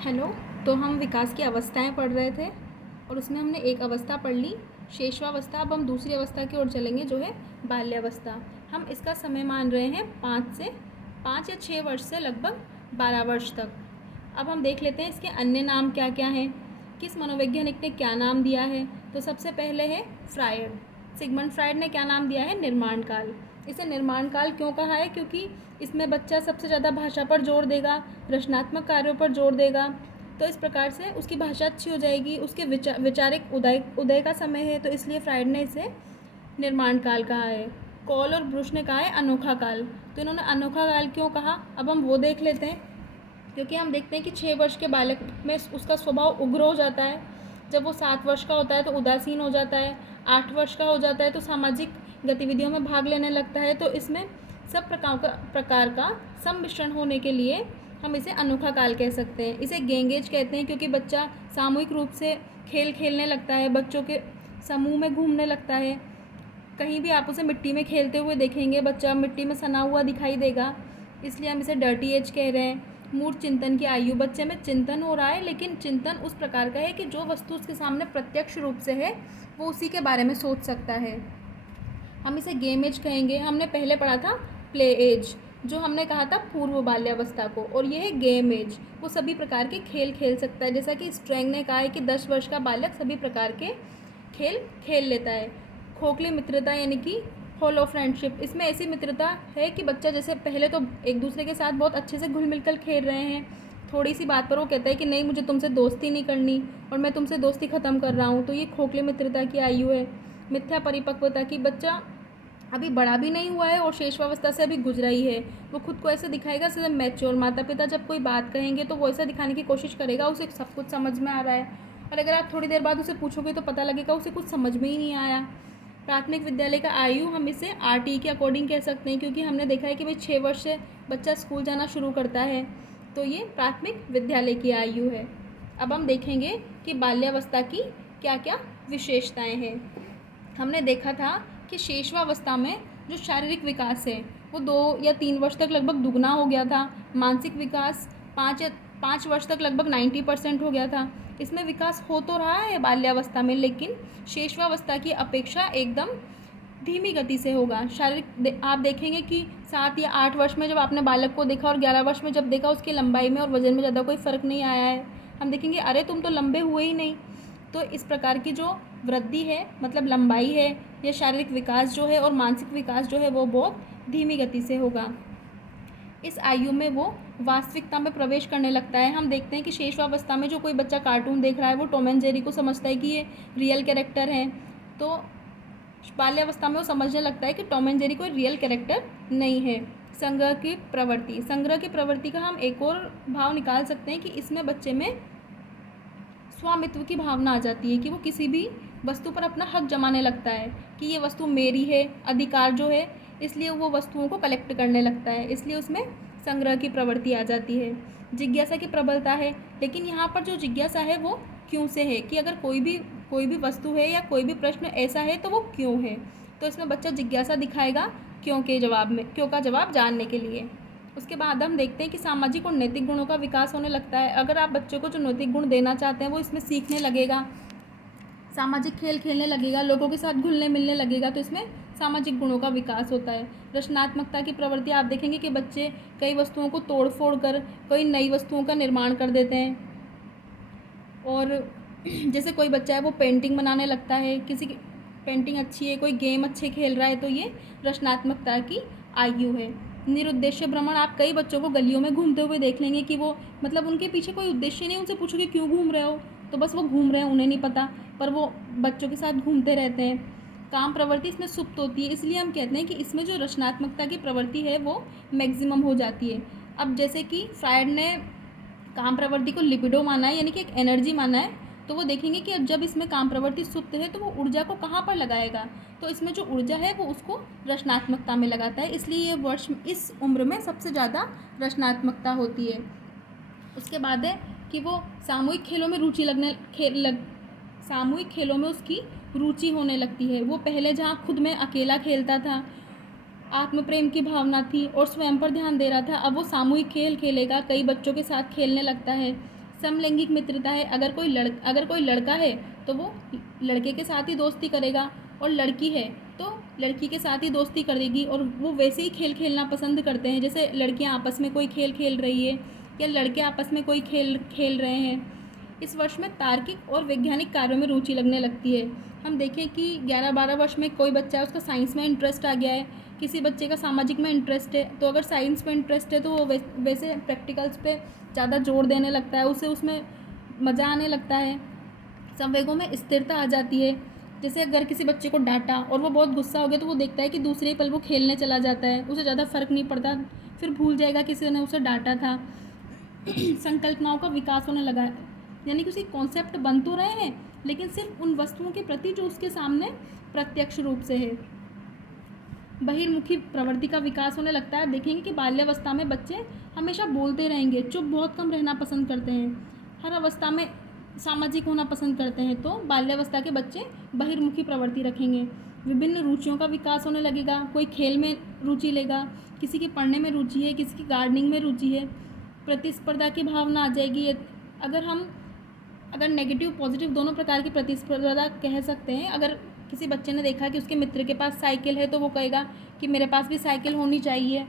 Hello. तो हम विकास की अवस्थाएं पढ़ रहे थे और उसमें हमने एक अवस्था पढ़ ली, शेषवावस्था। अब हम दूसरी अवस्था की ओर चलेंगे जो है बाल्यावस्था। हम इसका समय मान रहे हैं 5 या 6 वर्ष से लगभग 12 वर्ष तक। अब हम देख लेते हैं इसके अन्य नाम क्या क्या हैं, किस मनोवैज्ञानिक ने क्या नाम दिया है। तो सबसे पहले है फ्रायड। सिगमंड फ्रायड ने क्या नाम दिया है? निर्माण काल। इसे निर्माण काल क्यों कहा है? क्योंकि इसमें बच्चा सबसे ज़्यादा भाषा पर जोर देगा, रचनात्मक कार्यों पर जोर देगा। तो इस प्रकार से उसकी भाषा अच्छी हो जाएगी, उसके वैचारिक उदय उदय का समय है, तो इसलिए फ्रायड ने इसे निर्माण काल कहा है। कॉल और ब्रुश ने कहा है अनोखा काल। तो इन्होंने अनोखा काल क्यों कहा, अब हम वो देख लेते हैं। क्योंकि हम देखते हैं कि 6 वर्ष के बालक में उसका स्वभाव उग्र हो जाता है। जब वो 7 वर्ष का होता है तो उदासीन हो जाता है, 8 वर्ष का हो जाता है तो सामाजिक गतिविधियों में भाग लेने लगता है। तो इसमें सब प्रकार का सम्मिश्रण होने के लिए हम इसे अनोखा काल कह सकते हैं। इसे गैंग एज कहते हैं क्योंकि बच्चा सामूहिक रूप से खेल खेलने लगता है, बच्चों के समूह में घूमने लगता है। कहीं भी आप उसे मिट्टी में खेलते हुए देखेंगे, बच्चा मिट्टी में सना हुआ दिखाई देगा, इसलिए हम इसे डर्टी एज कह रहे हैं। मूर्त चिंतन की आयु, बच्चे में चिंतन हो रहा है, लेकिन चिंतन उस प्रकार का है कि जो वस्तु उसके सामने प्रत्यक्ष रूप से है वो उसी के बारे में सोच सकता है। हम इसे गेम एज कहेंगे। हमने पहले पढ़ा था प्ले एज, जो हमने कहा था पूर्व बाल्यावस्था को, और ये है गेम एज। वो सभी प्रकार के खेल खेल सकता है, जैसा कि स्ट्रैंग ने कहा है कि 10 वर्ष का बालक सभी प्रकार के खेल खेल लेता है। खोखली मित्रता यानी कि होलो फ्रेंडशिप, इसमें ऐसी मित्रता है कि बच्चा जैसे पहले तो एक दूसरे के साथ बहुत अच्छे से घुल मिलकर खेल रहे हैं, थोड़ी सी बात पर वो कहता है कि नहीं, मुझे तुमसे दोस्ती नहीं करनी और मैं तुमसे दोस्ती ख़त्म कर रहा हूँ। तो ये खोखली मित्रता की आयु है। मिथ्या परिपक्वता की, बच्चा अभी बड़ा भी नहीं हुआ है और शेषवावस्था से अभी गुजरा ही है। वो खुद को ऐसे दिखाएगा जैसे मैच्योर। माता पिता जब कोई बात कहेंगे तो वो ऐसा दिखाने की कोशिश करेगा उसे सब कुछ समझ में आ रहा है, और अगर आप थोड़ी देर बाद उसे पूछोगे तो पता लगेगा उसे कुछ समझ में ही नहीं आया। प्राथमिक विद्यालय का आयु हम इसे RT के अकॉर्डिंग कह सकते हैं, क्योंकि हमने देखा है कि भाई 6 वर्ष से बच्चा स्कूल जाना शुरू करता है, तो ये प्राथमिक विद्यालय की आयु है। अब हम देखेंगे कि बाल्यावस्था की क्या क्या विशेषताएं हैं। हमने देखा था कि शेषवावस्था में जो शारीरिक विकास है वो 2 या 3 वर्ष तक लगभग दुगना हो गया था। मानसिक विकास 5 वर्ष तक लगभग 90% हो गया था। इसमें विकास हो तो रहा है बाल्यावस्था में, लेकिन शेषवावस्था की अपेक्षा एकदम धीमी गति से होगा। शारीरिक आप देखेंगे कि 7 या 8 वर्ष में जब आपने बालक को देखा और 11 वर्ष में जब देखा, उसकी लंबाई में और वजन में ज़्यादा कोई फ़र्क नहीं आया है। हम देखेंगे अरे तुम तो लंबे हुए ही नहीं। तो इस प्रकार की जो वृद्धि है, मतलब लंबाई है, या शारीरिक विकास जो है और मानसिक विकास जो है वो बहुत धीमी गति से होगा। इस आयु में वो वास्तविकता में प्रवेश करने लगता है। हम देखते हैं कि शेषवावस्था में जो कोई बच्चा कार्टून देख रहा है वो टॉम एंड जेरी को समझता है कि ये रियल कैरेक्टर हैं, तो बाल्यावस्था में वो समझने लगता है कि टॉम एंड जेरी कोई रियल कैरेक्टर नहीं है। संग्रह की प्रवृत्ति, संग्रह की प्रवृत्ति का हम एक और भाव निकाल सकते हैं कि इसमें बच्चे में स्वामित्व की भावना आ जाती है, कि वो किसी भी वस्तु पर अपना हक जमाने लगता है कि ये वस्तु मेरी है, अधिकार जो है, इसलिए वो वस्तुओं को कलेक्ट करने लगता है। इसलिए उसमें संग्रह की प्रवृत्ति आ जाती है। जिज्ञासा की प्रबलता है, लेकिन यहाँ पर जो जिज्ञासा है वो क्यों से है, कि अगर कोई भी वस्तु है या कोई भी प्रश्न ऐसा है तो वो क्यों है। तो इसमें बच्चा जिज्ञासा दिखाएगा क्यों के जवाब में, क्यों का जवाब जानने के लिए। उसके बाद हम देखते हैं कि सामाजिक और नैतिक गुणों का विकास होने लगता है। अगर आप बच्चे को जो नैतिक गुण देना चाहते हैं वो इसमें सीखने लगेगा, सामाजिक खेल खेलने लगेगा, लोगों के साथ घुलने मिलने लगेगा, तो इसमें सामाजिक गुणों का विकास होता है। रचनात्मकता की प्रवृत्ति, आप देखेंगे कि बच्चे कई वस्तुओं को तोड़ फोड़ कर कई नई वस्तुओं का निर्माण कर देते हैं। और जैसे कोई बच्चा है वो पेंटिंग बनाने लगता है, किसी की पेंटिंग अच्छी है, कोई गेम अच्छे खेल रहा है, तो ये रचनात्मकता की आयु है। निरुद्देश्य भ्रमण, आप कई बच्चों को गलियों में घूमते हुए देख लेंगे कि वो मतलब उनके पीछे कोई उद्देश्य नहीं। उनसे पूछोगे क्यों घूम रहे हो, तो बस वो घूम रहे हैं, उन्हें नहीं पता, पर वो बच्चों के साथ घूमते रहते हैं। काम प्रवृत्ति इसमें सुप्त होती है, इसलिए हम कहते हैं कि इसमें जो रचनात्मकता की प्रवृत्ति है वो मैक्सिमम हो जाती है। अब जैसे कि फ्रायड ने काम प्रवृत्ति को लिबिडो माना है, यानी कि एक एनर्जी माना है, तो वो देखेंगे कि जब इसमें काम प्रवृत्ति सुप्त है तो वो ऊर्जा को कहाँ पर लगाएगा, तो इसमें जो ऊर्जा है वो उसको रचनात्मकता में लगाता है। इसलिए ये वर्ष इस उम्र में सबसे ज़्यादा रचनात्मकता होती है। उसके बाद है कि वो सामूहिक खेलों में सामूहिक खेलों में उसकी रुचि होने लगती है। वो पहले जहाँ खुद में अकेला खेलता था, आत्म प्रेम की भावना थी और स्वयं पर ध्यान दे रहा था, अब वो सामूहिक खेल खेलेगा, कई बच्चों के साथ खेलने लगता है। समलैंगिक मित्रता है, अगर कोई लड़का है तो वो लड़के के साथ ही दोस्ती करेगा, और लड़की है तो लड़की के साथ ही दोस्ती करेगी, और वो वैसे ही खेल खेलना पसंद करते हैं जैसे लड़कियां आपस में कोई खेल खेल रही है या लड़के आपस में कोई खेल खेल रहे हैं। इस वर्ष में तार्किक और वैज्ञानिक कार्यों में रुचि लगने लगती है। हम देखें कि 11-12 वर्ष में कोई बच्चा है उसका साइंस में इंटरेस्ट आ गया है, किसी बच्चे का सामाजिक में इंटरेस्ट है, तो अगर साइंस में इंटरेस्ट है तो वो वैसे प्रैक्टिकल्स पे ज़्यादा जोर देने लगता है, उसे उसमें मज़ा आने लगता है। संवेगों में स्थिरता आ जाती है, जैसे अगर किसी बच्चे को डांटा और वो बहुत गुस्सा हो गया तो वो देखता है कि दूसरे ही पल वो खेलने चला जाता है, उसे ज़्यादा फर्क नहीं पड़ता, फिर भूल जाएगा किसी ने उसे डांटा था। संकल्पनाओं का विकास होने लगा है, यानी कि उसके कॉन्सेप्ट बन तो रहे हैं लेकिन सिर्फ उन वस्तुओं के प्रति जो उसके सामने प्रत्यक्ष रूप से है। बहिर्मुखी प्रवृत्ति का विकास होने लगता है। देखेंगे कि बाल्यावस्था में बच्चे हमेशा बोलते रहेंगे, चुप बहुत कम रहना पसंद करते हैं, हर अवस्था में सामाजिक होना पसंद करते हैं, तो बाल्यावस्था के बच्चे बहिर्मुखी प्रवृत्ति रखेंगे। विभिन्न रुचियों का विकास होने लगेगा, कोई खेल में रुचि लेगा, किसी की पढ़ने में रुचि है, किसी की गार्डनिंग में रुचि है, प्रतिस्पर्धा की भावना आ जाएगी। अगर नेगेटिव पॉजिटिव दोनों प्रकार की प्रतिस्पर्धा कह सकते हैं। अगर किसी बच्चे ने देखा कि उसके मित्र के पास साइकिल है तो वो कहेगा कि मेरे पास भी साइकिल होनी चाहिए।